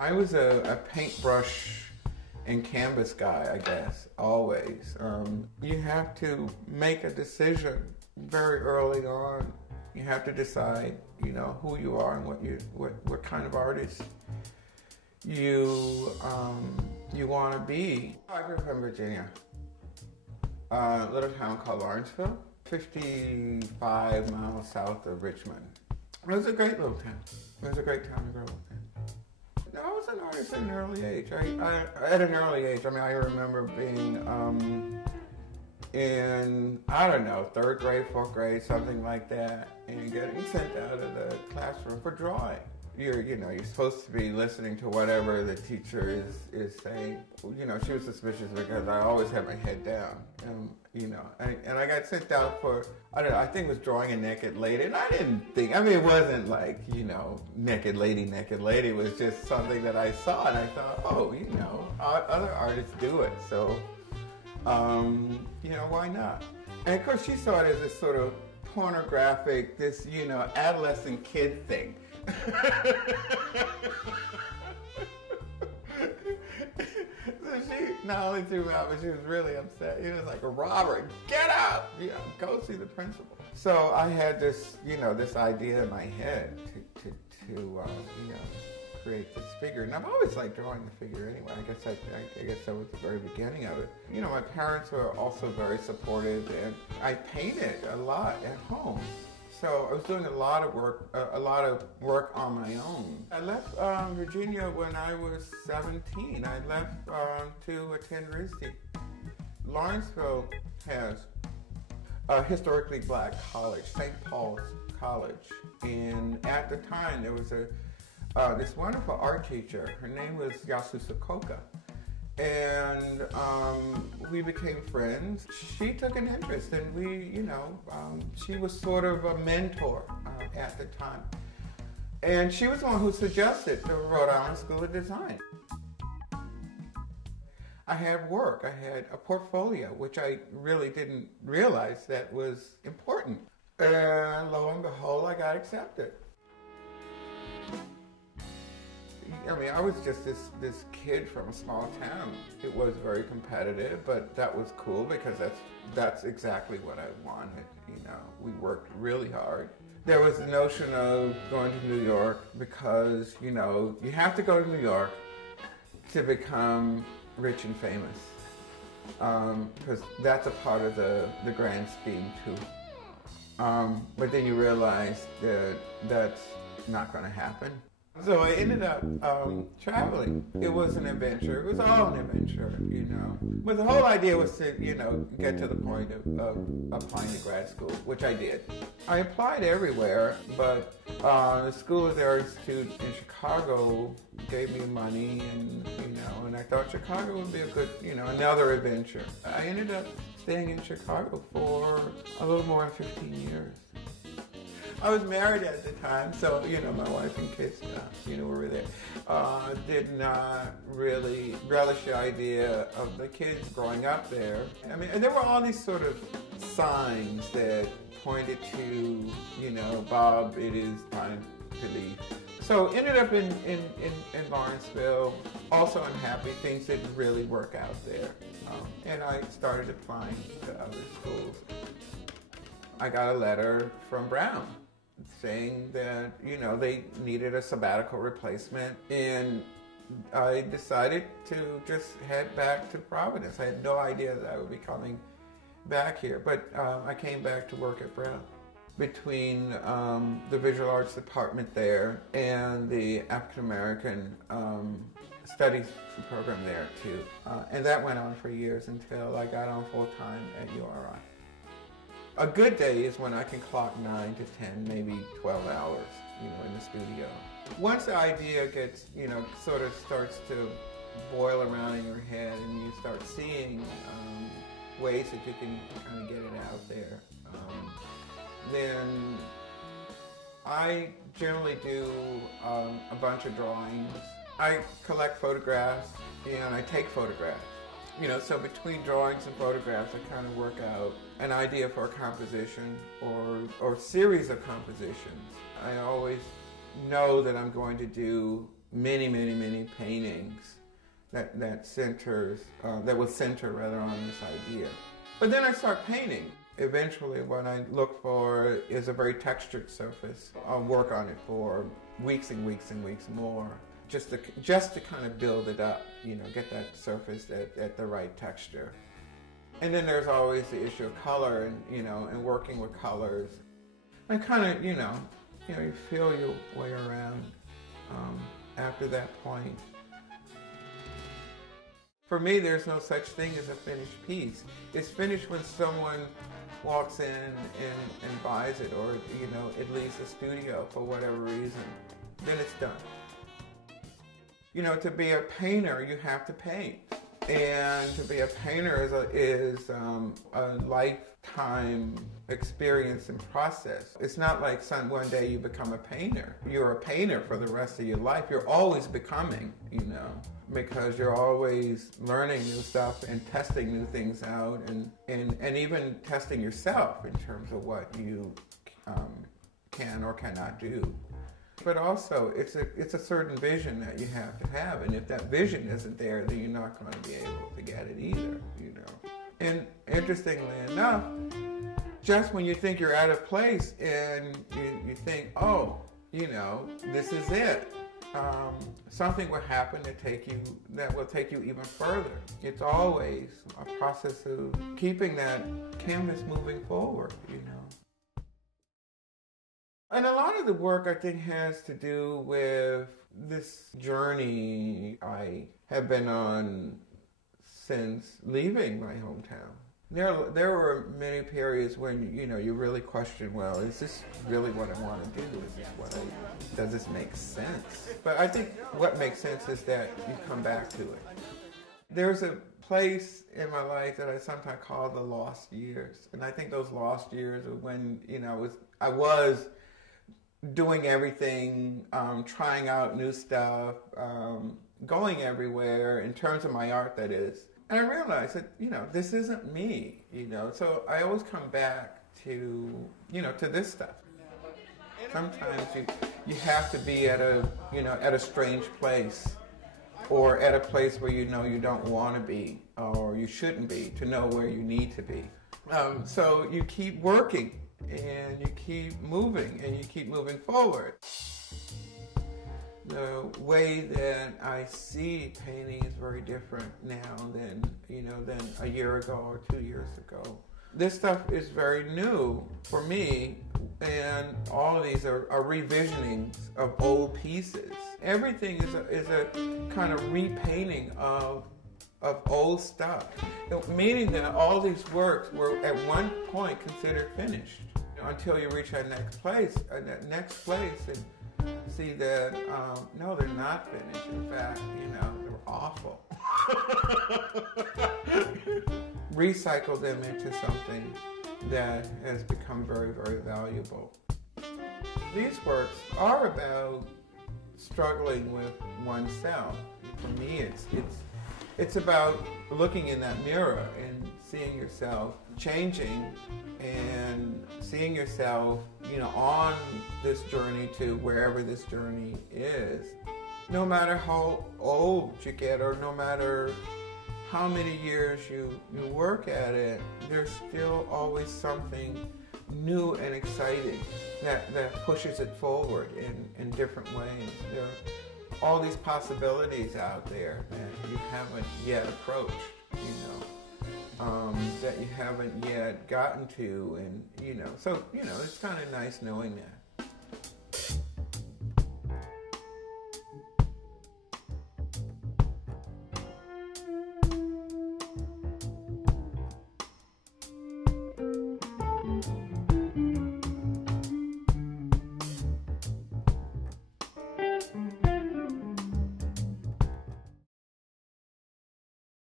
I was a paintbrush and canvas guy, I guess, always. You have to make a decision very early on. You have to decide, you know, who you are and what kind of artist you want to be. I grew up in Virginia, a little town called Lawrenceville, 55 miles south of Richmond. It was a great little town. It was a great town to grow up in. I was an artist at an early age. At an early age, I mean, I remember being in, I don't know, 3rd grade, 4th grade, something like that, and getting sent out of the classroom for drawing. You're supposed to be listening to whatever the teacher is saying. You know, she was suspicious because I always had my head down. And I got sent out for, I don't know, I think it was drawing a naked lady. And I didn't think, I mean, it wasn't like, you know, naked lady. It was just something that I saw and I thought, oh, you know, other artists do it. So, you know, why not? And of course she saw it as this sort of pornographic, this, you know, adolescent kid thing. So she not only threw me out, but she was really upset. It was like, Robert, get out! You know, go see the principal. So I had this, you know, this idea in my head to create this figure. And I've always liked drawing the figure anyway. I guess that was the very beginning of it. You know, my parents were also very supportive, and I painted a lot at home. So I was doing a lot of work on my own. I left Virginia when I was 17. I left to attend RISD. Lawrenceville has a historically black college, St. Paul's College. And at the time, there was this wonderful art teacher. Her name was Yasusa Koka. And we became friends. She took an interest, and she was sort of a mentor at the time. And she was the one who suggested the Rhode Island School of Design. I had work, I had a portfolio, which I really didn't realize that was important. And lo and behold, I got accepted. I mean, I was just this kid from a small town. It was very competitive, but that was cool because that's exactly what I wanted. You know, we worked really hard. There was the notion of going to New York because, you know, you have to go to New York to become rich and famous, because that's a part of the grand scheme too. But then you realize that that's not going to happen. So I ended up traveling. It was an adventure. It was all an adventure, you know. But the whole idea was to, you know, get to the point of applying to grad school, which I did. I applied everywhere, but the School of the Art Institute in Chicago gave me money, and I thought Chicago would be a good, you know, another adventure. I ended up staying in Chicago for a little more than 15 years. I was married at the time, so, you know, my wife and kids, we were there. Did not really relish the idea of the kids growing up there. I mean, and there were all these sort of signs that pointed to, you know, Bob, it is time to leave. So ended up in Lawrenceville, also unhappy. Things didn't really work out there. And I started applying to other schools. I got a letter from Brown saying that, you know, they needed a sabbatical replacement, and I decided to just head back to Providence. I had no idea that I would be coming back here, but I came back to work at Brown. Between the visual arts department there and the African American studies program there too. And that went on for years until I got on full time at URI. A good day is when I can clock 9 to 10, maybe 12 hours, you know, in the studio. Once the idea gets, you know, sort of starts to boil around in your head and you start seeing ways that you can kind of get it out there, then I generally do a bunch of drawings. I collect photographs and I take photographs. You know, so between drawings and photographs, I kind of work out an idea for a composition or series of compositions. I always know that I'm going to do many, many, many paintings that will center rather on this idea. But then I start painting. Eventually what I look for is a very textured surface. I'll work on it for weeks and weeks and weeks more, just to kind of build it up, get that surface at the right texture. And then there's always the issue of color and working with colors. And kind of, you feel your way around after that point. For me, there's no such thing as a finished piece. It's finished when someone walks in and buys it, or it leaves the studio for whatever reason. Then it's done. To be a painter, you have to paint. And to be a painter is a lifetime experience and process. It's not like one day you become a painter. You're a painter for the rest of your life. You're always becoming, because you're always learning new stuff and testing new things out, and even testing yourself in terms of what you can or cannot do. But also, it's a certain vision that you have to have, and if that vision isn't there, then you're not going to be able to get it either, And interestingly enough, just when you think you're out of place and you think, oh, this is it, something will happen that will take you even further. It's always a process of keeping that canvas moving forward, And a lot of the work, I think, has to do with this journey I have been on since leaving my hometown. There were many periods when, you really question, well, is this really what I want to do? Does this make sense? But I think what makes sense is that you come back to it. There's a place in my life that I sometimes call the lost years. And I think those lost years are when, I was doing everything, trying out new stuff, going everywhere in terms of my art, that is. And I realized that, this isn't me, So I always come back to, to this stuff. Sometimes you have to be at a strange place, or at a place where you don't want to be, or you shouldn't be, to know where you need to be. So you keep working, and you keep moving, and you keep moving forward. The way that I see painting is very different now than a year ago or 2 years ago. This stuff is very new for me, and all of these are revisionings of old pieces. Everything is a kind of repainting of old stuff, meaning that all these works were at one point considered finished until you reach that next place, and see that, no, they're not finished. In fact, they're awful. Recycle them into something that has become very, very valuable. These works are about struggling with oneself. For me, it's about looking in that mirror and seeing yourself changing, and seeing yourself, on this journey to wherever this journey is. No matter how old you get, or no matter how many years you work at it, there's still always something new and exciting that pushes it forward in different ways. There are all these possibilities out there that you haven't yet approached, that you haven't yet gotten to, and so it's kind of nice knowing that.